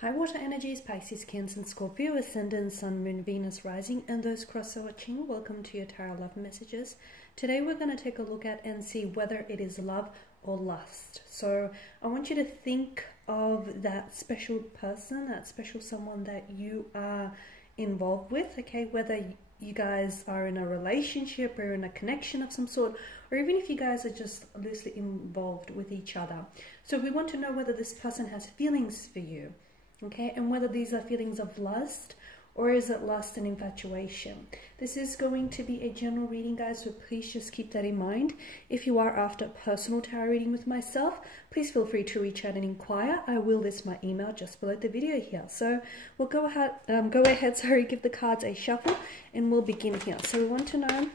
High water energies, Pisces, Cancer, and Scorpio, Ascendant, Sun, Moon, Venus, Rising, and those cross-watching. Welcome to your Tarot Love Messages. Today we're going to take a look at and see whether it is love or lust. So I want you to think of that special person, that special someone that you are involved with, okay? Whether you guys are in a relationship or in a connection of some sort, or even if you guys are just loosely involved with each other. So we want to know whether this person has feelings for you. Okay, and whether these are feelings of lust or is it lust and infatuation. This is going to be a general reading, guys, so please just keep that in mind. If you are after a personal tarot reading with myself, please feel free to reach out and inquire. I will list my email just below the video here. So we'll go ahead, give the cards a shuffle and we'll begin here. So we want to know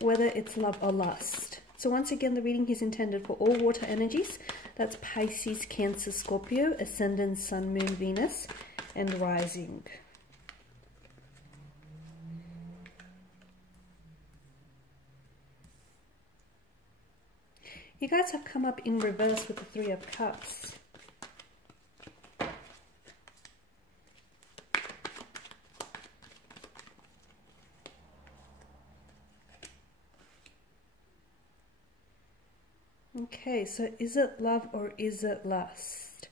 whether it's love or lust. So once again, the reading is intended for all water energies. That's Pisces, Cancer, Scorpio, Ascendant, Sun, Moon, Venus, and Rising. You guys have come up in reverse with the Three of Cups. Okay, so is it love or is it lust?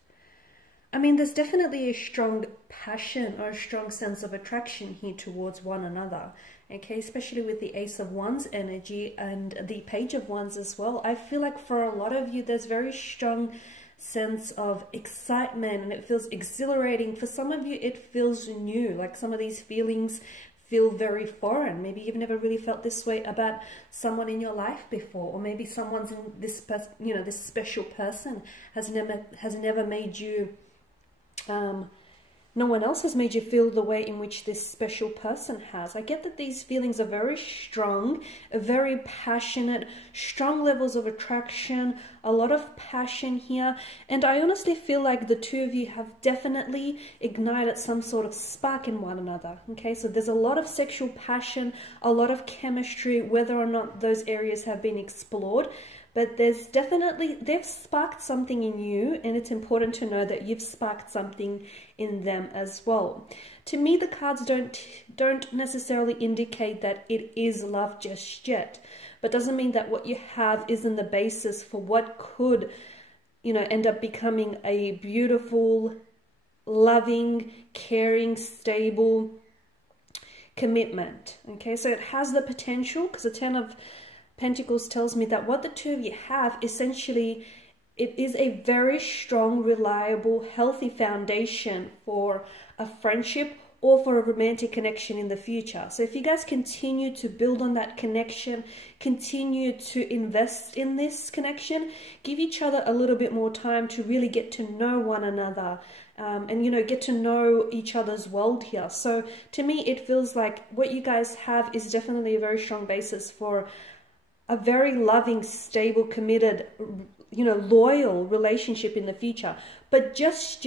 I mean, there's definitely a strong passion or a strong sense of attraction here towards one another. Okay, especially with the Ace of Wands energy and the Page of Wands as well. I feel like for a lot of you, there's very strong sense of excitement and it feels exhilarating. For some of you, it feels new, like some of these feelings feel very foreign. Maybe you've never really felt this way about someone in your life before, or maybe someone's in this, this special person has never made you, no one else has made you feel the way in which this special person has. I get that these feelings are very strong, very passionate, strong levels of attraction, a lot of passion here. And I honestly feel like the two of you have definitely ignited some sort of spark in one another. Okay, so there's a lot of sexual passion, a lot of chemistry, whether or not those areas have been explored. But there's definitely, they've sparked something in you, and it's important to know that you've sparked something in them as well. To me, the cards don't necessarily indicate that it is love just yet, but doesn't mean that what you have isn't the basis for what could, end up becoming a beautiful, loving, caring, stable commitment. Okay, so it has the potential, because the Ten of Pentacles tells me that what the two of you have, essentially, it is a very strong, reliable, healthy foundation for a friendship or for a romantic connection in the future. So if you guys continue to build on that connection, continue to invest in this connection, give each other a little bit more time to really get to know one another, and get to know each other's world here. So to me, it feels like what you guys have is definitely a very strong basis for a very loving, stable, committed, loyal relationship in the future. But just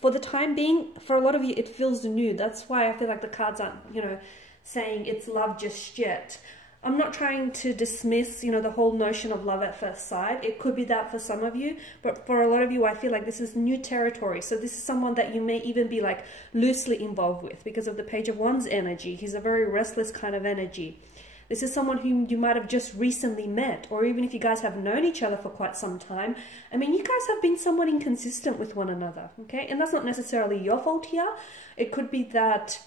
for the time being, for a lot of you, it feels new. That's why I feel like the cards aren't, saying it's love just yet. I'm not trying to dismiss, the whole notion of love at first sight. It could be that for some of you, but for a lot of you, I feel like this is new territory. So this is someone that you may even be like loosely involved with because of the Page of Wands energy. He's a very restless kind of energy. This is someone whom you might have just recently met, or even if you guys have known each other for quite some time. I mean, you guys have been somewhat inconsistent with one another, okay? And that's not necessarily your fault here. It could be that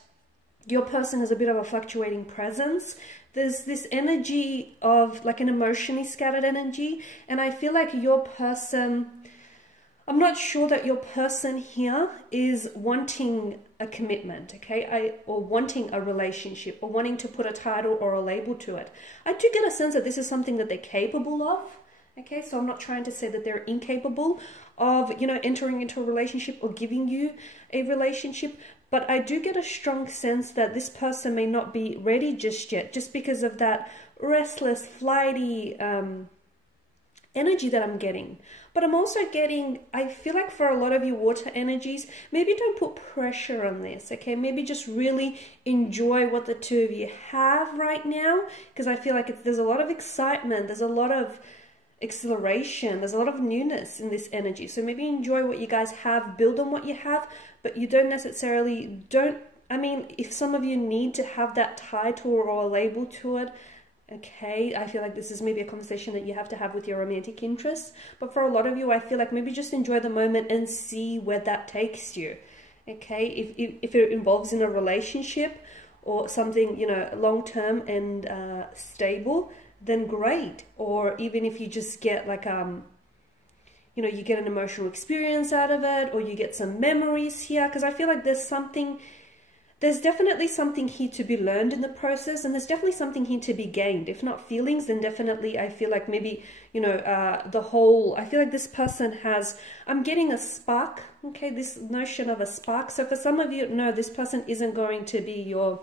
your person has a bit of a fluctuating presence. There's this energy of like an emotionally scattered energy, and I feel like your person, I'm not sure that your person here is wanting a commitment, okay, or wanting a relationship, or wanting to put a title or a label to it. I do get a sense that this is something that they're capable of, okay, so I'm not trying to say that they're incapable of, entering into a relationship or giving you a relationship, but I do get a strong sense that this person may not be ready just yet, just because of that restless, flighty energy that I'm getting. But I'm also getting, I feel like for a lot of you water energies, maybe don't put pressure on this, okay? Maybe just really enjoy what the two of you have right now, because I feel like there's a lot of excitement, there's a lot of acceleration. There's a lot of newness in this energy. So maybe enjoy what you guys have, build on what you have, but you don't necessarily, I mean, if some of you need to have that title or a label to it, okay, I feel like this is maybe a conversation that you have to have with your romantic interests. But for a lot of you, I feel like maybe just enjoy the moment and see where that takes you. Okay, if it involves in a relationship or something, you know, long-term and stable, then great. Or even if you just get like, you know, you get an emotional experience out of it, or you get some memories here, because I feel like there's definitely something here to be learned in the process, and there's definitely something here to be gained. If not feelings, then definitely I feel like maybe, you know, I feel like this person has, I'm getting a spark, okay, this notion of a spark. So for some of you, no, this person isn't going to be your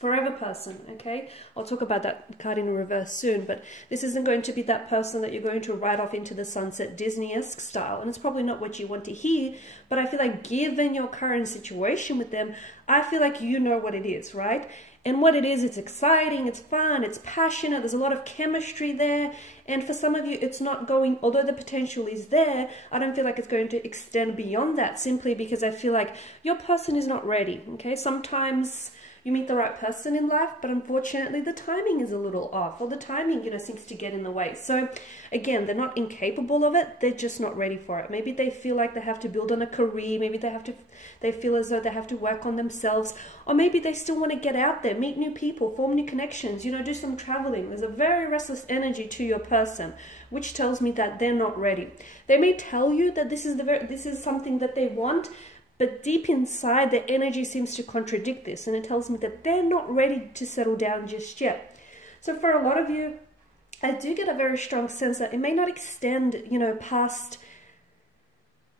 forever person, okay? I'll talk about that card in reverse soon, but this isn't going to be that person that you're going to ride off into the sunset Disney-esque style, and it's probably not what you want to hear, but I feel like given your current situation with them, I feel like you know what it is, right? And what it is, it's exciting, it's fun, it's passionate, there's a lot of chemistry there, and for some of you, it's not going, although the potential is there, I don't feel like it's going to extend beyond that, simply because I feel like your person is not ready, okay? Sometimes you meet the right person in life, but unfortunately the timing is a little off, or the timing, you know, seems to get in the way. So again, they're not incapable of it, they're just not ready for it. Maybe they feel like they have to build on a career, maybe they feel as though they have to work on themselves, or maybe they still want to get out there, meet new people, form new connections, you know, do some traveling. There's a very restless energy to your person, which tells me that they're not ready. They may tell you that this is something that they want, but deep inside, the energy seems to contradict this, and it tells me that they're not ready to settle down just yet. So for a lot of you, I do get a very strong sense that it may not extend, you know, past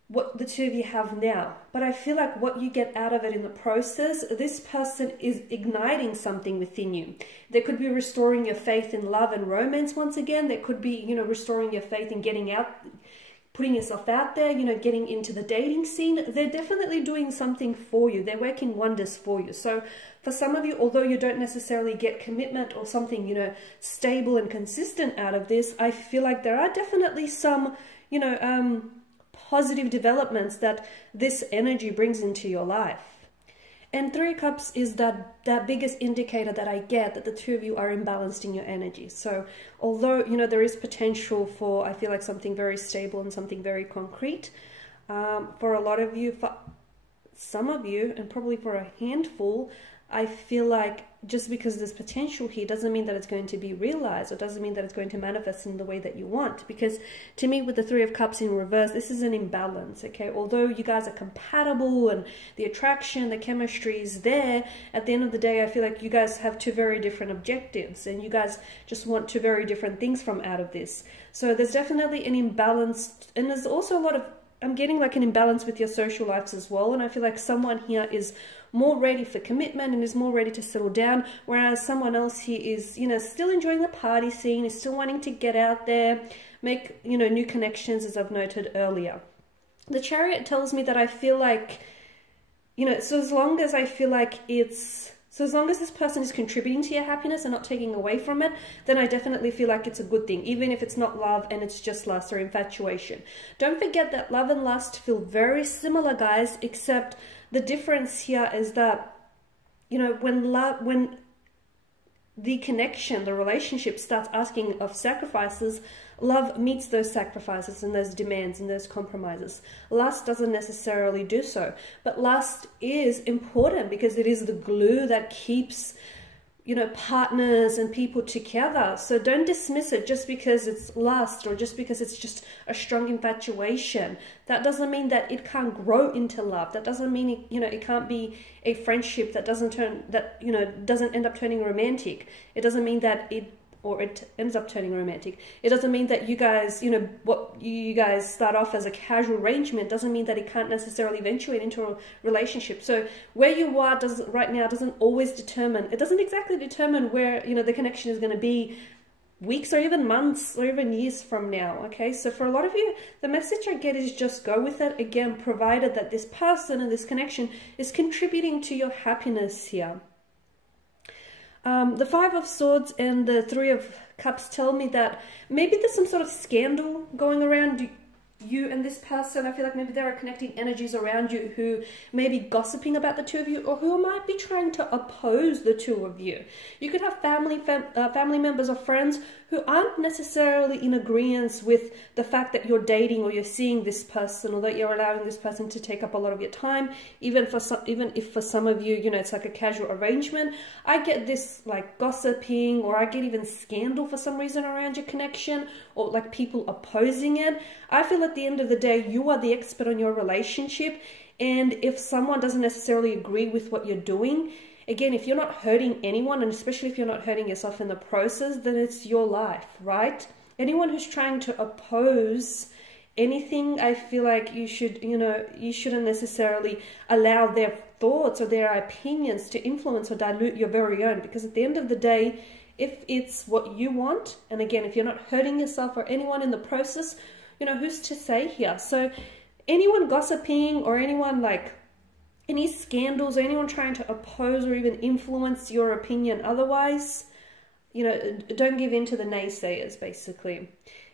what the two of you have now. But I feel like what you get out of it in the process, this person is igniting something within you. There could be restoring your faith in love and romance once again. There could be, you know, restoring your faith in getting out, putting yourself out there, you know, getting into the dating scene. They're definitely doing something for you. They're working wonders for you. So for some of you, although you don't necessarily get commitment or something, you know, stable and consistent out of this, I feel like there are definitely some, you know, positive developments that this energy brings into your life. And Three of Cups is that biggest indicator that I get that the two of you are imbalanced in your energy. So although, you know, there is potential for, I feel like, something very stable and something very concrete, for a lot of you, for some of you, and probably for a handful, I feel like just because there's potential here doesn't mean that it's going to be realized, or doesn't mean that it's going to manifest in the way that you want. Because to me, with the Three of Cups in reverse, this is an imbalance, okay? Although you guys are compatible and the attraction, the chemistry is there, at the end of the day, I feel like you guys have two very different objectives, and you guys just want two very different things from out of this. So there's definitely an imbalance, and there's also a lot of, I'm getting like an imbalance with your social lives as well. And I feel like someone here is more ready for commitment and is more ready to settle down, whereas someone else here is, you know, still enjoying the party scene, is still wanting to get out there, make, you know, new connections, as I've noted earlier. The Chariot tells me that I feel like, you know, so as long as I feel like so as long as this person is contributing to your happiness and not taking away from it, then I definitely feel like it's a good thing, even if it's not love and it's just lust or infatuation. Don't forget that love and lust feel very similar, guys, except the difference here is that, you know, when the connection, the relationship starts asking of sacrifices, love meets those sacrifices and those demands and those compromises. Lust doesn't necessarily do so, but lust is important because it is the glue that keeps, you know, partners and people together. So don't dismiss it just because it's lust or just because it's just a strong infatuation. That doesn't mean that it can't grow into love. That doesn't mean it, you know, it can't be a friendship that doesn't end up turning romantic. It doesn't mean that it ends up turning romantic. It doesn't mean that you guys, you know, what you guys start off as a casual arrangement doesn't mean that it can't necessarily eventuate into a relationship. So where you are right now doesn't always determine, it doesn't exactly determine where, you know, the connection is going to be weeks or even months or even years from now, okay? So for a lot of you, the message I get is just go with it, again, provided that this person and this connection is contributing to your happiness here. The Five of Swords and the Three of Cups tell me that maybe there's some sort of scandal going around you and this person. I feel like maybe there are connecting energies around you who may be gossiping about the two of you, or who might be trying to oppose the two of you. You could have family members or friends who aren't necessarily in agreement with the fact that you're dating or you're seeing this person, or that you're allowing this person to take up a lot of your time. Even if for some of you, you know, it's like a casual arrangement. I get this like gossiping, or I get even scandal for some reason around your connection, or like people opposing it. I feel at the end of the day, you are the expert on your relationship. And if someone doesn't necessarily agree with what you're doing, again, if you're not hurting anyone, and especially if you're not hurting yourself in the process, then it's your life, right? Anyone who's trying to oppose anything, I feel like you should, you know, you shouldn't necessarily allow their thoughts or their opinions to influence or dilute your very own. Because at the end of the day, if it's what you want, and again, if you're not hurting yourself or anyone in the process, you know, who's to say here? So anyone gossiping, or anyone like any scandals, or anyone trying to oppose or even influence your opinion otherwise, you know, don't give in to the naysayers, basically.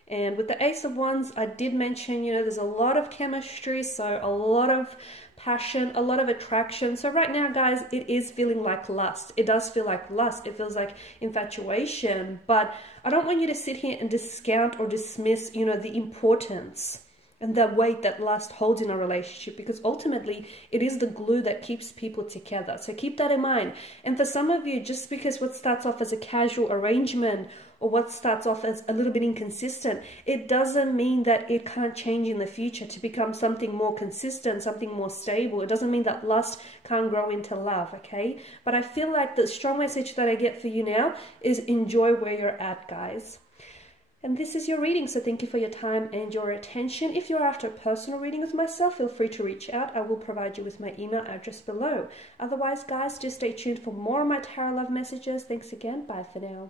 And with the Ace of Wands, I did mention, you know, there's a lot of chemistry, so a lot of passion, a lot of attraction. So right now, guys, it is feeling like lust. It does feel like lust. It feels like infatuation. But I don't want you to sit here and discount or dismiss, you know, the importance and the weight that lust holds in a relationship, because ultimately it is the glue that keeps people together. So keep that in mind. And for some of you, just because what starts off as a casual arrangement, or what starts off as a little bit inconsistent, it doesn't mean that it can't change in the future to become something more consistent, something more stable. It doesn't mean that lust can't grow into love, okay? But I feel like the strong message that I get for you now is enjoy where you're at, guys. And this is your reading, so thank you for your time and your attention. If you're after a personal reading with myself, feel free to reach out. I will provide you with my email address below. Otherwise, guys, just stay tuned for more of my tarot love messages. Thanks again. Bye for now.